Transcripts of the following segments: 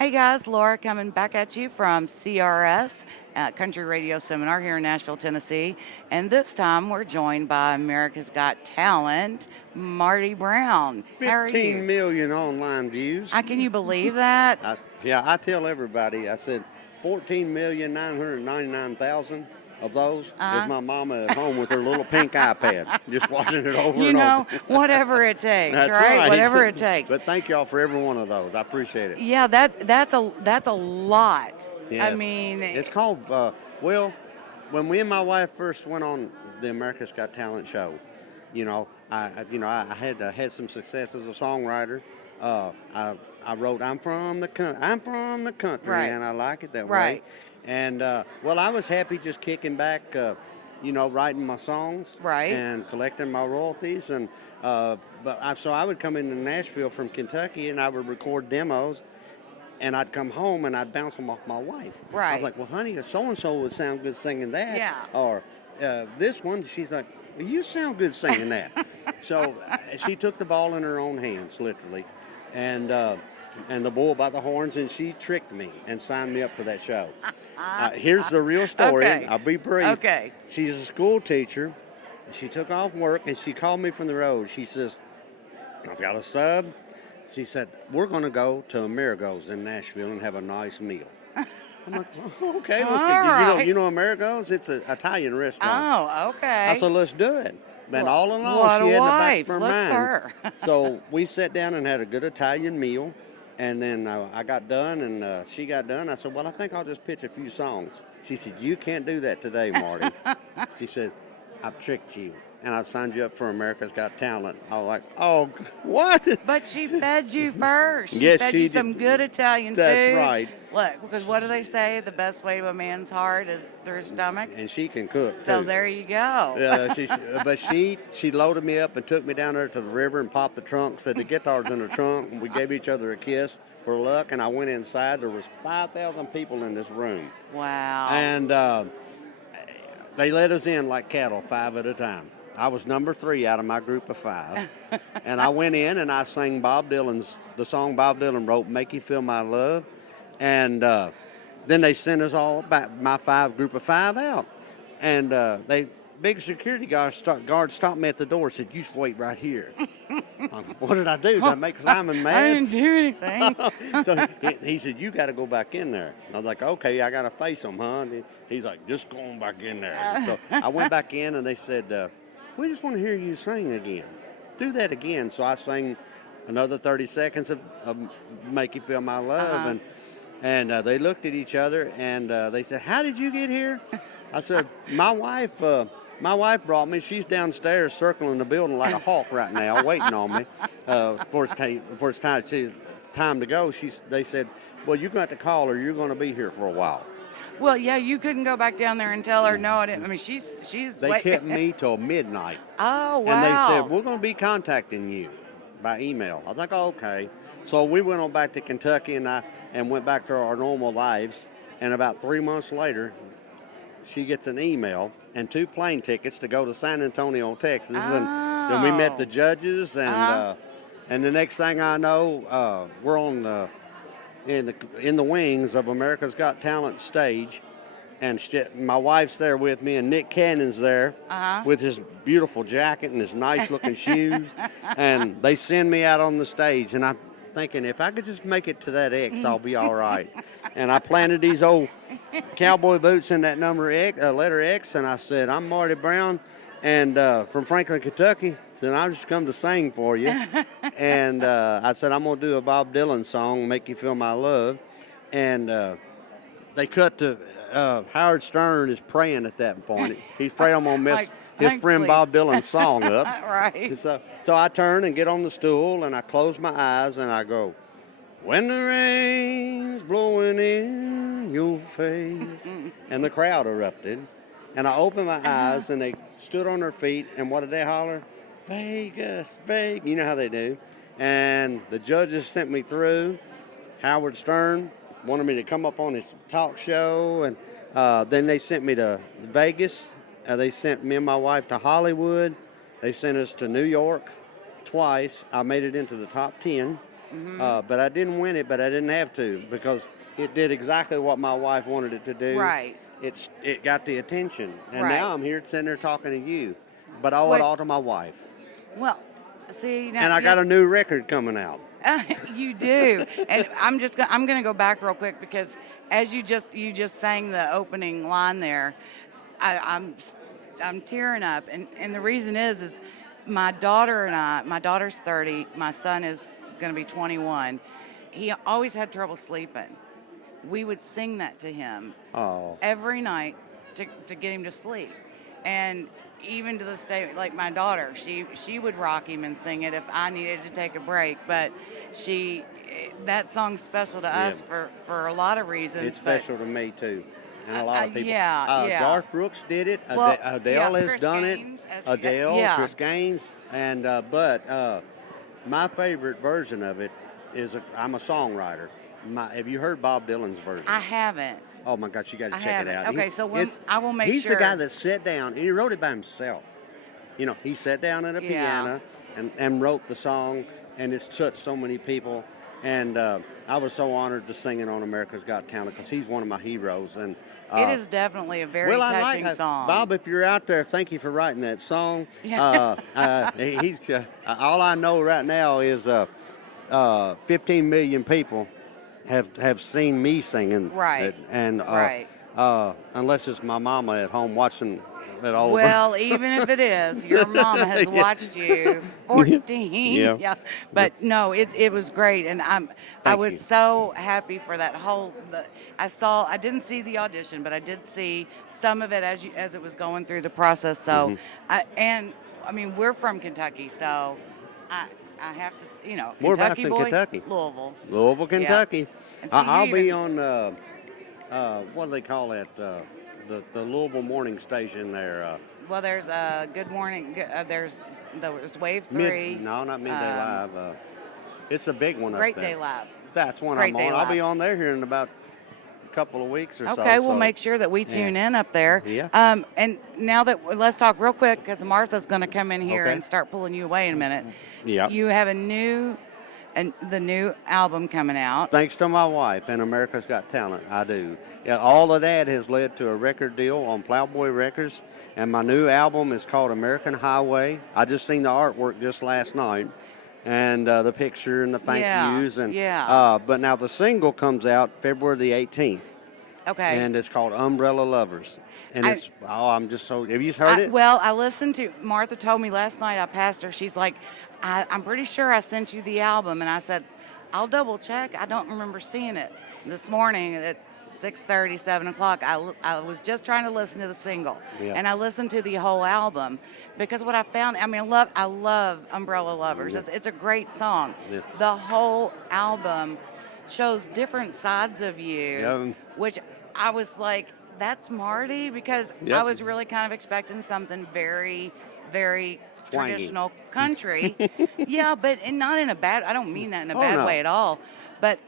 Hey guys, Laura coming back at you from CRS, Country Radio Seminar here in Nashville, Tennessee. And this time we're joined by America's Got Talent, Marty Brown. How are 15 you? million online views. Can you believe that? I tell everybody, I said 14,999,000 of those is my mama at home with her little pink iPad, just watching it over You and know, over. whatever it takes, That's right? Whatever it takes. But thank y'all for every one of those. I appreciate it. Yeah, that's a lot. I Yes. mean, It's called, well, when we and my wife first went on the America's Got Talent show, I had some success as a songwriter. I wrote I'm from the country Right. and I like it that Right. way. And well, I was happy just kicking back, writing my songs Right. and collecting my royalties. And so I would come into Nashville from Kentucky and I would record demos and I'd come home and I'd bounce them off my wife. I Right. was like, well, honey, so-and-so would sound good singing that. Yeah. Or this one, she's like, well, you sound good singing that. So she took the ball in her own hands, literally, and the bull by the horns, and she tricked me and signed me up for that show. Here's the real story. Okay. I'll be brief. Okay. She's a school teacher. She took off work, and she called me from the road. She says, I've got a sub. She said, we're going to go to Amerigo's in Nashville and have a nice meal. I'm like, oh, okay, let's All get, right. you know Amerigo's? It's an Italian restaurant. Oh, okay. I said, let's do it. And Well, all along, what she a had in the back wife. of her Look at mind. her. So we sat down and had a good Italian meal. And then I got done, and she got done. I said, well, I think I'll just pitch a few songs. She said, you can't do that today, Marty. She said, I've tricked you, and I've signed you up for America's Got Talent. I was like, oh, what? But she fed you first. She Yes, fed she you some did. good Italian That's food. right. Look, because what do they say? The best way to a man's heart is through his stomach. And she can cook, too. So there you go. But she loaded me up and took me down there to the river and popped the trunk, said the guitar's in the trunk, and we gave each other a kiss for luck, and I went inside. There was 5,000 people in this room. Wow. And they let us in like cattle, 5 at a time. I was number 3 out of my group of 5. And I went in and I sang the song Bob Dylan wrote, Make You Feel My Love. And then they sent us all back, my group of 5 out. And big security guards stopped me at the door and said, you just wait right here. What did I do? Did I make Simon mad? I didn't do anything. So he said, you got to go back in there. I was like, okay, I got to face him, huh? And he's like, just go on back in there. So I went back in and they said, we just want to hear you sing again. Do that again. So I sang another 30 seconds of Make You Feel My Love. And they looked at each other and they said, how did you get here? I said, my wife brought me. She's downstairs circling the building like a hawk right now, waiting on me for it's time to go. They said, well, you're going to have to call her. You're going to be here for a while. Well, yeah, you couldn't go back down there and tell her, no, I didn't. I mean, she's. They kept me till midnight. Oh, wow. And they said, we're going to be contacting you by email. I was like, oh, okay. So we went on back to Kentucky and went back to our normal lives. And about 3 months later, she gets an email and 2 plane tickets to go to San Antonio, Texas. And then we met the judges. And and the next thing I know, we're on in the wings of America's Got Talent stage. And my wife's there with me, and Nick Cannon's there with his beautiful jacket and his nice-looking shoes. And they send me out on the stage, and I'm thinking, if I could just make it to that X, I'll be all right. And I planted these old cowboy boots in that letter X, and I said, I'm Marty Brown, and from Franklin, Kentucky. Said, I just come to sing for you. And I said, I'm going to do a Bob Dylan song, Make You Feel My Love. And they cut to Howard Stern is praying at that point. He's afraid I'm going to mess his friend please. Bob Dylan's song up. Right. So I turn and get on the stool, and I close my eyes, and I go, when the rain's blowing in your face. And the crowd erupted. And I opened my eyes, and they stood on their feet, and what did they holler? Vegas, Vegas. You know how they do. And the judges sent me through. Howard Stern wanted me to come up on his talk show, and then they sent me to Vegas. They sent me and my wife to Hollywood. They sent us to New York twice. I made it into the top 10. But I didn't win it, but I didn't have to because it did exactly what my wife wanted it to do. Right. It got the attention, and Right. now I'm here sitting there talking to you. But I owe it What? all to my wife, Well, see now, and I got a new record coming out. you do, and I'm gonna go back real quick because as you just sang the opening line there, I, I'm s- I'm tearing up, and the reason is my daughter and my daughter's 30, my son is gonna be 21. He always had trouble sleeping. We would sing that to him Oh, every night to get him to sleep. And even to this day, like my daughter, she would rock him and sing it if I needed to take a break. But that song's special to yeah, us for a lot of it's reasons. But special to me too, and a lot of people. yeah, yeah. Garth Brooks did it. Well, yeah, Adele has Chris done it. Gaines, Adele, yeah, Chris Gaines, and my favorite version of it is I'm a songwriter. Have you heard Bob Dylan's version? I haven't. Oh my gosh, you got to I check it haven't. out. Okay, so I will make He's sure. the guy that sat down and he wrote it by himself. You know, he sat down at a Yeah. piano and wrote the song, and it's touched so many people. And I was so honored to sing it on America's Got Talent because he's one of my heroes. And It is definitely a very well, I touching like song. Bob. If you're out there, thank you for writing that song. Yeah. He's all I know right now is 15 million people have seen me singing Right. it, and Right. unless it's my mama at home watching it all. Well, even if it is, your mama has Yeah. watched you 14. Yeah. Yeah. But no, it was great, and I Thank was you. so happy for that whole. I didn't see the audition, but I did see some of it as it was going through the process. So, I mean, we're from Kentucky, so I I have to, Whereabouts Kentucky in boy, Kentucky? Louisville. Louisville, Kentucky. And see, I'll you be even- on what do they call that? The Louisville morning station there. Well, there's Good Morning. There's Wave 3. No, not Midday um, Live. It's a big one Great up there. Day Live. That's one Great I'm Day on. I'll be Live. on there here in about a couple of weeks or so. Okay, we'll so- make sure that we tune in up there. Yeah. And now let's talk real quick because Martha's going to come in here Okay. and start pulling you away in a minute. Yeah. You have the new album coming out. Thanks to my wife and America's Got Talent, I do. Yeah, all of that has led to a record deal on Plowboy Records, and my new album is called American Highway. I just seen the artwork just last night, and the picture and the thank yous, and but now the single comes out February the 18th, Okay. and it's called Umbrella Lovers, and I'm just so. Have you heard it? Well, I listened to Martha told me last night. I passed her. She's like, I'm pretty sure I sent you the album, and I said, I'll double check. I don't remember seeing it. This morning at 6:30, 7 o'clock, I was just trying to listen to the single, and I listened to the whole album because what I found, I mean, I love Umbrella Lovers. It's a great song. Yeah. The whole album shows different sides of you, Yeah. which I was like, that's Marty, because Yep. I was really kind of expecting something very, very Twangy. traditional country. Yeah, but not in a bad. I don't mean that in a Oh, bad no. way at all. But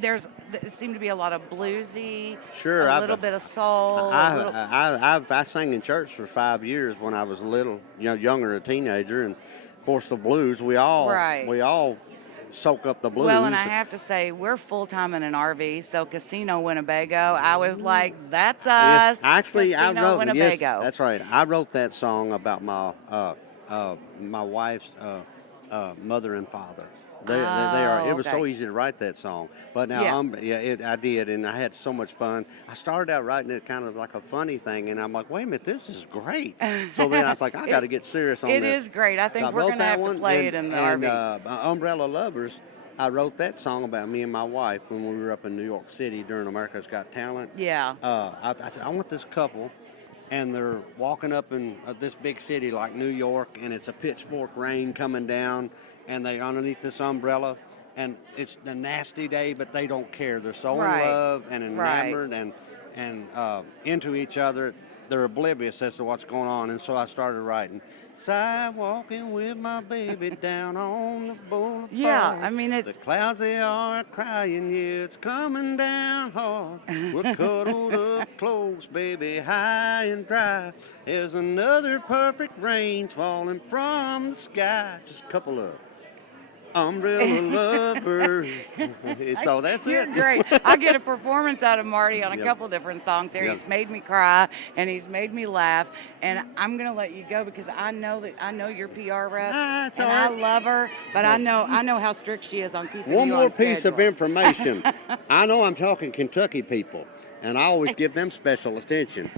it seemed to be a lot of bluesy, Sure, a I've- little bit of soul. a little, I sang in church for 5 years when I was little, younger, a teenager, and of course the blues. We all soak up the blues. well, and I have to say, we're full time in an RV, so Casino Winnebago. I was like, that's us. Actually, I Casino wrote Winnebago. Yes, that's right. I wrote that song about my wife's mother and father. They are. It was so okay. easy to write that song, but now I did, and I had so much fun. I started out writing it kind of like a funny thing, and I'm like, wait a minute, this is great. So then I was like, I got to get serious on It this. is great. I think So we're wrote going to that have to one, play it in the RV. Umbrella Lovers. I wrote that song about me and my wife when we were up in New York City during America's Got Talent. Yeah. I said, I want this couple, and they're walking up in this big city like New York, and it's a pitchfork rain coming down, and they're underneath this umbrella, and it's a nasty day, but they don't care. They're so Right. in love and Right. enamored and into each other. They're oblivious as to what's going on, and so I started writing. Side walking with my baby down on the boulevard. Yeah, I mean, The it's clouds they are crying, yeah, it's coming down hard. We're cuddled up close, baby, high and dry. There's another perfect rain's falling from the sky. Just a couple of Umbrella lovers. So that's You're it. great. I get a performance out of Marty on a Yep. couple different songs here. Yep. He's made me cry and he's made me laugh. And I'm gonna let you go because I know your PR rep It's and all I right. love her, but I Well, know how strict she is on keeping one you more on piece of schedule. information. I know I'm talking Kentucky people, and I always give them special attention.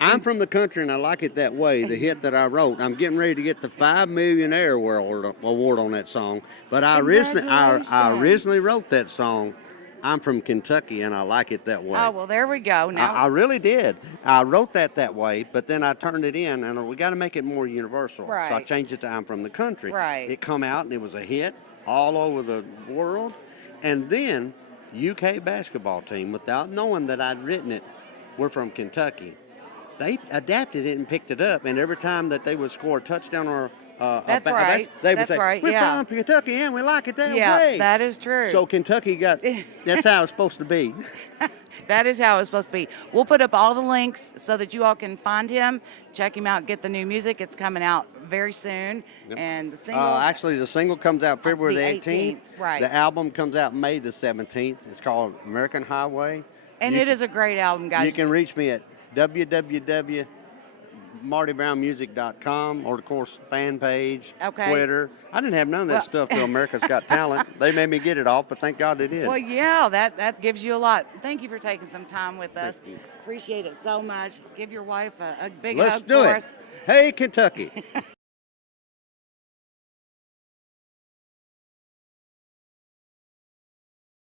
I'm from the country, and I like it that way. The hit that I wrote, I'm getting ready to get the 5 Millionaire Award on that song. But I Congratulations. originally wrote that song. I'm from Kentucky, and I like it that way. Oh well, there we go. Now I really did. I wrote that way, but then I turned it in, and we got to make it more universal. So I Right. changed it to I'm from the country. Right. It come out, and it was a hit all over the world. And then UK basketball team, without knowing that I'd written it, were from Kentucky. They adapted it and picked it up, and every time that they would score a touchdown or That's right. they would That's say, right, "We're yeah. from Kentucky, and we like it that yeah, way." that is true. So Kentucky got. That's how it's supposed to be. That is how it's supposed to be. We'll put up all the links so that you all can find him, check him out, get the new music. It's coming out very soon. Yep. And the single. Actually, the single comes out February the the 18th, right. The album comes out May the 17th. It's called American Highway. and you it is a great album, guys. You can reach me at www.martybrownmusic.com or, of course, fan page, Okay. Twitter. I didn't have none of that stuff till America's Got Talent. They made me get it off, but thank God they did. Well, yeah, that gives you a lot. Thank you for taking some time with us. Thank you. Appreciate it so much. Give your wife a big Let's hug do for it. us. Hey, Kentucky.